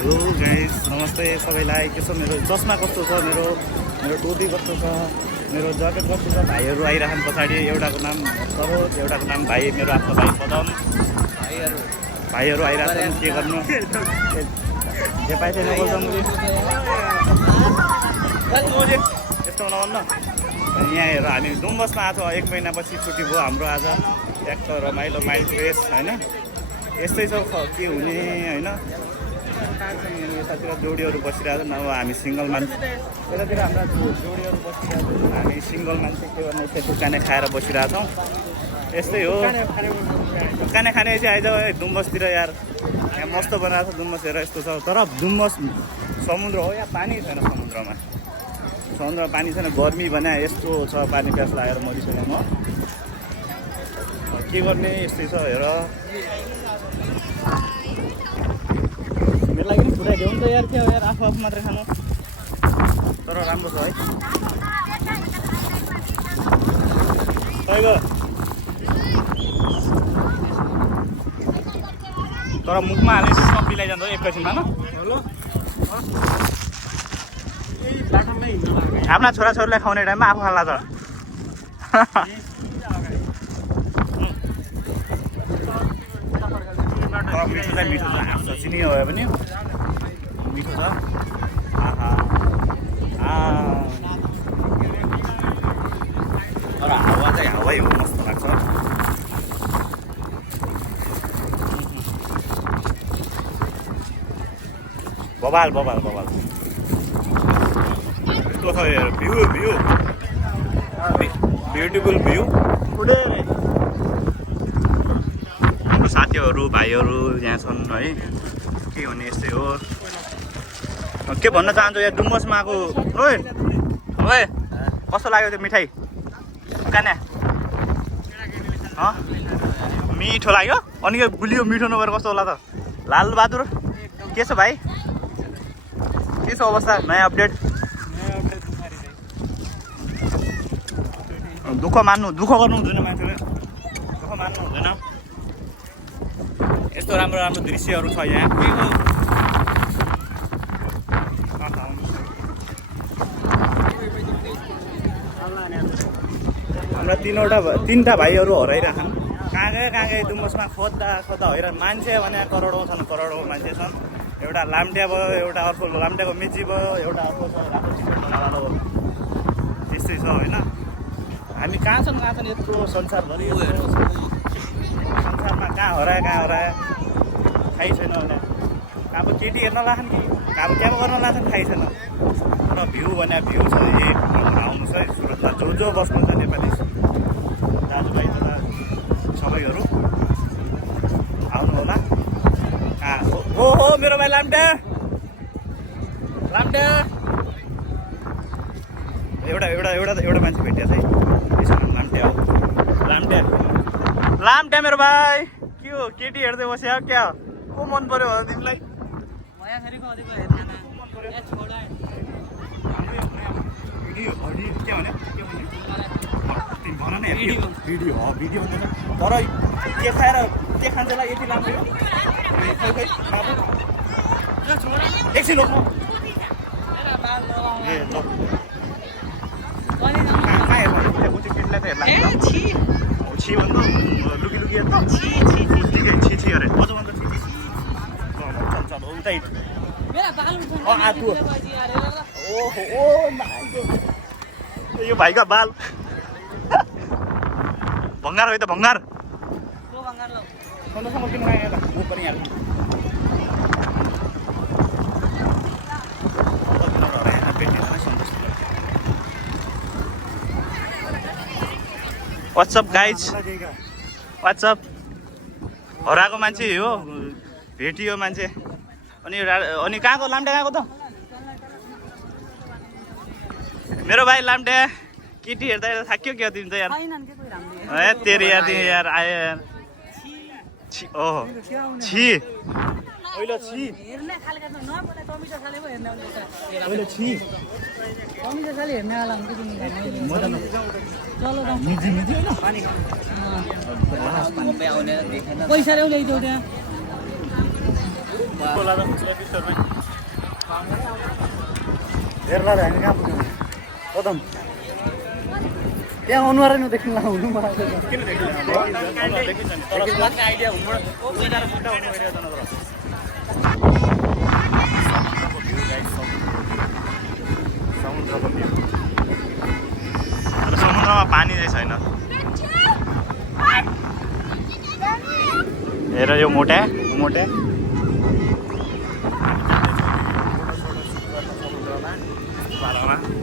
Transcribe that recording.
Hello guys, नमस्ते सबैलाई। के छ मेरो चस्मा कस्तो छ, मेरो टोपी कस्तो छ, मेरो ज्याकेट कस्तो छ। भाइहरू आइरहन् पछाडि। एउटाको नाम सरोज, एउटाको नाम भाइ, मेरो आफ्नो भाइ पदम। भाइहरू आइरहेछन्। के गर्नु, जे पाइ त्यही नबोल्छ मैले यस्तो नभन्न। यहाँ हेर, हामी डुम्बसमा आएको 1 महिनापछि छुट्टी भयो हाम्रो आज। एक त रमाइलो माइन्ड फ्रेस होइन, यस्तै छ के हुने होइन। यतातिर जोडीहरू बसिरहेको छ, नभए हामी सिङ्गल मान्छे। यतातिर हाम्रा जोडीहरू बसिरहेको छ, हामी सिङ्गल मान्छे के गर्नु, दुकाने खाएर बसिरहेछौँ। यस्तै हो, दुकाने खाने चाहिँ आइज डुम्बसतिर यार। यहाँ मस्त बनाएको छ डुम्बस, हेर यस्तो छ। तर डुम्बस समुद्र हो, यहाँ पानी छैन समुद्रमा पानी छैन। गर्मी भने यस्तो छ, पानी प्यास लागेर मरिसकेँ म। के गर्ने, यस्तै छ हेर। मेरो लागि नि फुटाइदियो नि त यार। के हो यार, आफू मात्रै खानु, तर राम्रो छ है। तर मुखमा हाल्ने चाहिँ सब मिलाइजान्छ एकैछिनमा न। आफ्ना छोराछोरीलाई खुवाउने टाइममा आफू खाल्ला त। मिठो चाहिँ मिठो छ, आफ्नो चिनी भए पनि मिठो छ। तर हावा चाहिँ हावै हो, मस्त लाग्छ। बबाल बबाल बबाल यस्तो छ यार। View beautiful view. हाम्रो साथीहरू भाइहरू यहाँ छन् है। के हुने, यस्तै हो। के भन्न चाहन्छु, यहाँ डुम्बसमा आएको। ओए ओए, कस्तो लाग्यो त्यो मिठाई कान्या? मिठो लाग्यो? अनि के गुलियो मिठो नभएर कस्तो होला त? लालबहादुर के छ भाइ, के छ अवस्था? नयाँ अपडेट? दुःख गर्नु हुँदैन मान्छेले, दुःख मान्नु हुँदैन। यस्तो राम्रो राम्रो दृश्यहरू छ यहाँ। हाम्रा तिनवटा भाइहरू हराइरहन्। कहाँ गए डुम्बसमा खोज्दा हैरान। मान्छे भने करोडौँ छन्, करोडौँ मान्छे छन्। एउटा लाम्टिया भयो, एउटा अर्को लाम्टियाको मेची भयो, एउटा अर्को छ रातो टिसर्ट लगाएको। त्यस्तै छ होइन। हामी कहाँ छन् यत्रो संसारभरि, संसारमा कहाँ हरायो थाहै छैन भने। अब केटी हेर्न लाग्छन् कि अब क्याब गर्न लाग्छन् थाहै छैन। तर भ्यू भने भ्यू छ। एक आउनुहोस् है सुरतमा, जो बस्नुहुन्छ नेपाली दाजुभाइ तथा सबैहरू आउनु होला। हो मेरो भाइ लाम्टा एउटा मान्छे भेटिया छ है। लाम्टा हो, लाम्टा मेरो भाइ। के हो, केटी हेर्दै बस्यो क्या? को मन पर्यो होला तिमीलाई? भिडियो तर के खाएर के खान्छ होला यति लाम्टो? एकछिन लोक छि भन्नु लुकी हेर्नु। छि अरे अझ भन्छ चल उतै आदु। ओहो यो भाइका बाल भङ्गार हो त, भङ्गार किन आएर म पनि हाल्नु। What's up guys, what's up. हराएको मान्छे हो, भेटियो मान्छे। अनि कहाँको लाम्टे गएको त? मेरो भाइ लाम्टे। केटी हेर्दा थाक्यो क्या तिमी त यार? तेरो यार तिमी यार आयो यार। ओहो छि ओइलो छि हेर्ने खालका त नबोले टमिटो खाले पो हेर्ने ओइलो छि टमिटो खाले हेर्ने वाला हुन्छ तिमी मदन चलो त मिजी हैन पानी पैसा ल्याउ ल्याइदेऊ त्यहाँ हेर्ला हामी कहाँ पुग्यौँ कदम त्यहाँ अनुहारै नदेख्नु हुनु मलाई किन आइडिया हुनबाट समुद्रको भ्यू तर समुद्रमा पानी चाहिँ छैन हेर यो मोटे समुद्रमा